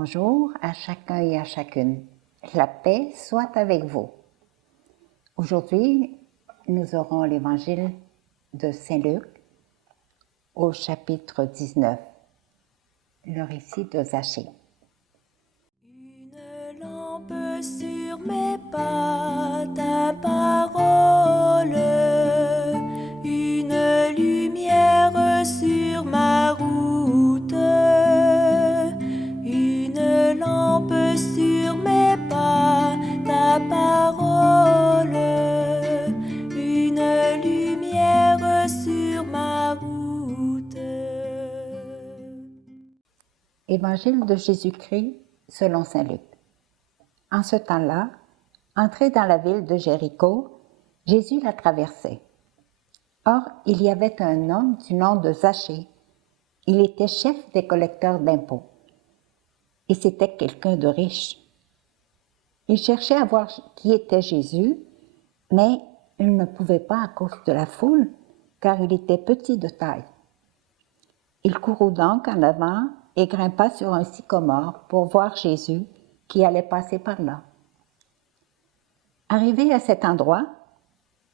Bonjour à chacun et à chacune. La paix soit avec vous. Aujourd'hui, nous aurons l'évangile de Saint Luc au chapitre 19, le récit de Zachée. Une lampe sur mes pas, ta parole, une lumière sur ma route, une lampe sur mes pas, ta parole, une lumière sur ma route. Évangile de Jésus-Christ selon Saint Luc. En ce temps-là, entré dans la ville de Jéricho, Jésus la traversait. Or, il y avait un homme du nom de Zachée. Il était chef des collecteurs d'impôts. Et c'était quelqu'un de riche. Il cherchait à voir qui était Jésus, mais il ne pouvait pas à cause de la foule, car il était petit de taille. Il courut donc en avant et grimpa sur un sycomore pour voir Jésus qui allait passer par là. Arrivé à cet endroit,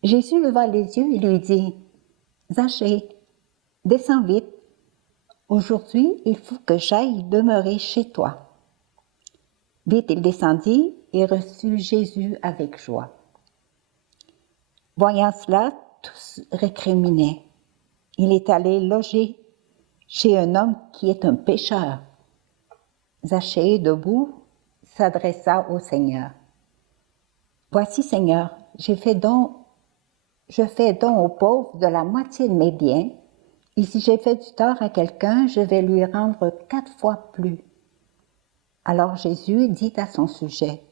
Jésus leva les yeux et lui dit « Zachée, descends vite. Aujourd'hui, il faut que j'aille demeurer chez toi. » Vite, il descendit et reçut Jésus avec joie. Voyant cela, tous récriminaient. Il est allé loger chez un homme qui est un pécheur. Zachée, debout, s'adressa au Seigneur. « Voici, Seigneur, je fais don aux pauvres de la moitié de mes biens, et si j'ai fait du tort à quelqu'un, je vais lui rendre 4 fois plus. » Alors Jésus dit à son sujet,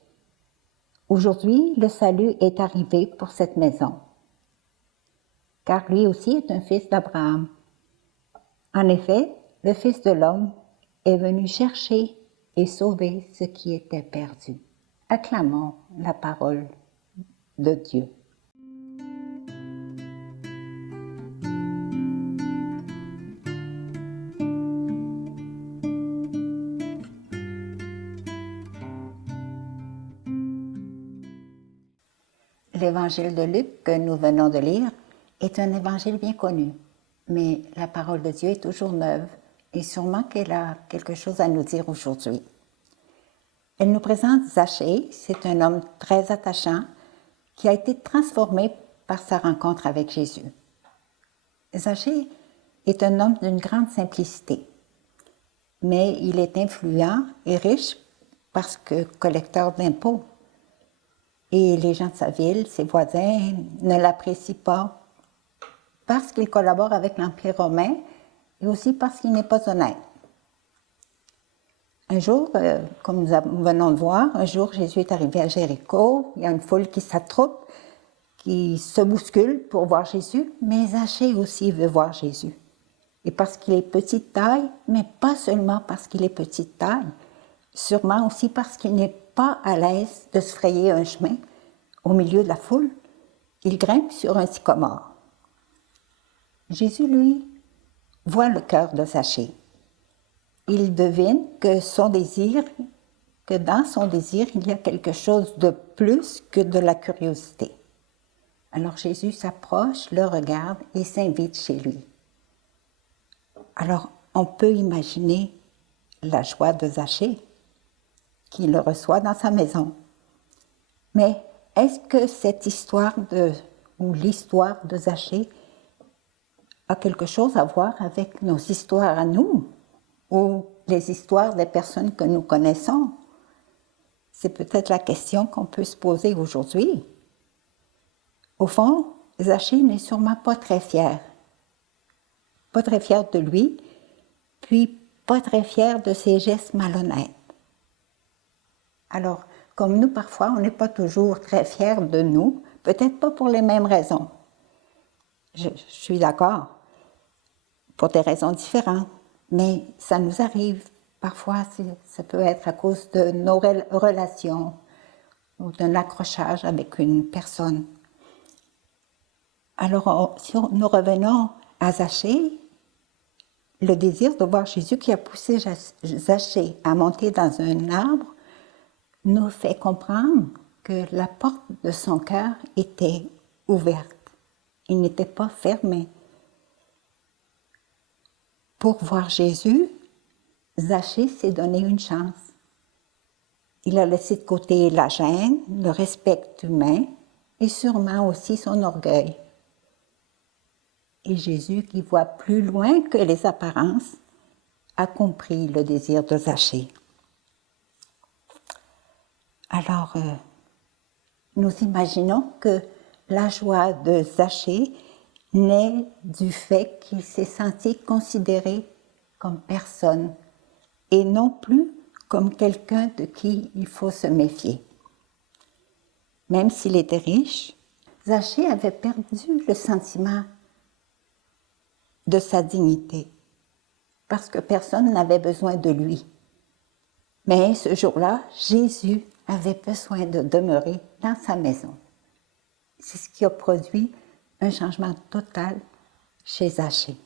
« Aujourd'hui, le salut est arrivé pour cette maison, car lui aussi est un fils d'Abraham. En effet, le Fils de l'homme est venu chercher et sauver ce qui était perdu. » Acclamons la parole de Dieu. L'évangile de Luc que nous venons de lire est un évangile bien connu, mais la parole de Dieu est toujours neuve et sûrement qu'elle a quelque chose à nous dire aujourd'hui. Elle nous présente Zachée, c'est un homme très attachant qui a été transformé par sa rencontre avec Jésus. Zachée est un homme d'une grande simplicité, mais il est influent et riche parce que collecteur d'impôts. Et les gens de sa ville, ses voisins, ne l'apprécient pas parce qu'il collabore avec l'Empire romain et aussi parce qu'il n'est pas honnête. Un jour, comme nous venons de voir, un jour Jésus est arrivé à Jéricho, il y a une foule qui s'attroupe, qui se bouscule pour voir Jésus, mais Zachée aussi veut voir Jésus. Et parce qu'il est petite taille, mais pas seulement parce qu'il est petite taille, sûrement aussi parce qu'il n'est pas à l'aise de se frayer un chemin au milieu de la foule, il grimpe sur un sycomore. Jésus, lui, voit le cœur de Zachée. Il devine que dans son désir, il y a quelque chose de plus que de la curiosité. Alors Jésus s'approche, le regarde et s'invite chez lui. Alors, on peut imaginer la joie de Zachée, qui le reçoit dans sa maison. Mais est-ce que cette histoire ou l'histoire de Zachée a quelque chose à voir avec nos histoires à nous ou les histoires des personnes que nous connaissons? C'est peut-être la question qu'on peut se poser aujourd'hui. Au fond, Zachée n'est sûrement pas très fier. Pas très fier de lui, puis pas très fier de ses gestes malhonnêtes. Alors, comme nous, parfois, on n'est pas toujours très fiers de nous, peut-être pas pour les mêmes raisons. Je suis d'accord, pour des raisons différentes, mais ça nous arrive. Parfois, ça peut être à cause de nos relations ou d'un accrochage avec une personne. Alors, si nous revenons à Zachée, le désir de voir Jésus qui a poussé Zachée à monter dans un arbre nous fait comprendre que la porte de son cœur était ouverte. Il n'était pas fermé. Pour voir Jésus, Zachée s'est donné une chance. Il a laissé de côté la gêne, le respect humain et sûrement aussi son orgueil. Et Jésus, qui voit plus loin que les apparences, a compris le désir de Zachée. Alors, nous imaginons que la joie de Zachée naît du fait qu'il s'est senti considéré comme personne et non plus comme quelqu'un de qui il faut se méfier. Même s'il était riche, Zachée avait perdu le sentiment de sa dignité parce que personne n'avait besoin de lui. Mais ce jour-là, Jésus avait besoin de demeurer dans sa maison. C'est ce qui a produit un changement total chez Zachée.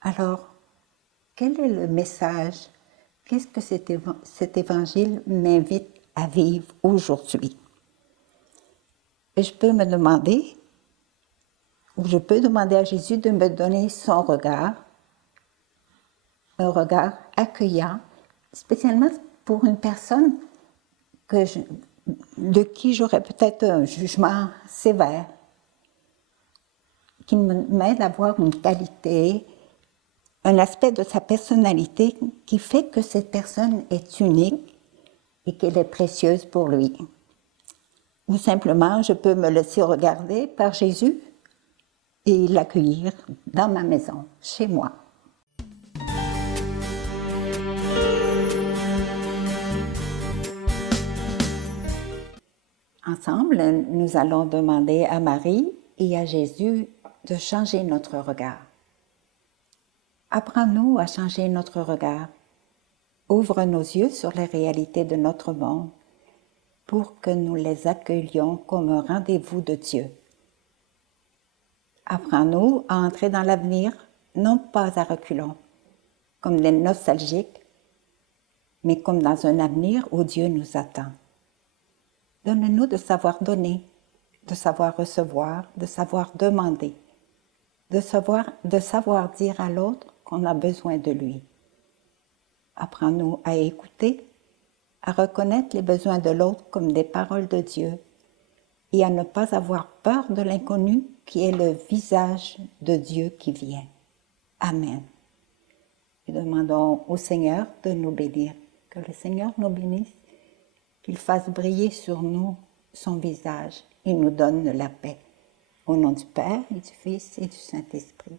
Alors, quel est le message? Qu'est-ce que cet évangile m'invite à vivre aujourd'hui? Et je peux demander à Jésus de me donner son regard, un regard accueillant, spécialement pour une personne de qui j'aurais peut-être un jugement sévère, qui m'aide à voir une qualité, un aspect de sa personnalité qui fait que cette personne est unique et qu'elle est précieuse pour lui. Ou simplement, je peux me laisser regarder par Jésus et l'accueillir dans ma maison, chez moi. Ensemble, nous allons demander à Marie et à Jésus de changer notre regard. Apprends-nous à changer notre regard. Ouvre nos yeux sur les réalités de notre monde pour que nous les accueillions comme un rendez-vous de Dieu. Apprends-nous à entrer dans l'avenir, non pas à reculons, comme des nostalgiques, mais comme dans un avenir où Dieu nous attend. Donne-nous de savoir donner, de savoir recevoir, de savoir demander, de savoir dire à l'autre qu'on a besoin de lui. Apprends-nous à écouter, à reconnaître les besoins de l'autre comme des paroles de Dieu et à ne pas avoir peur de l'inconnu qui est le visage de Dieu qui vient. Amen. Et demandons au Seigneur de nous bénir. Que le Seigneur nous bénisse, qu'il fasse briller sur nous son visage et nous donne la paix. Au nom du Père et du Fils et du Saint-Esprit.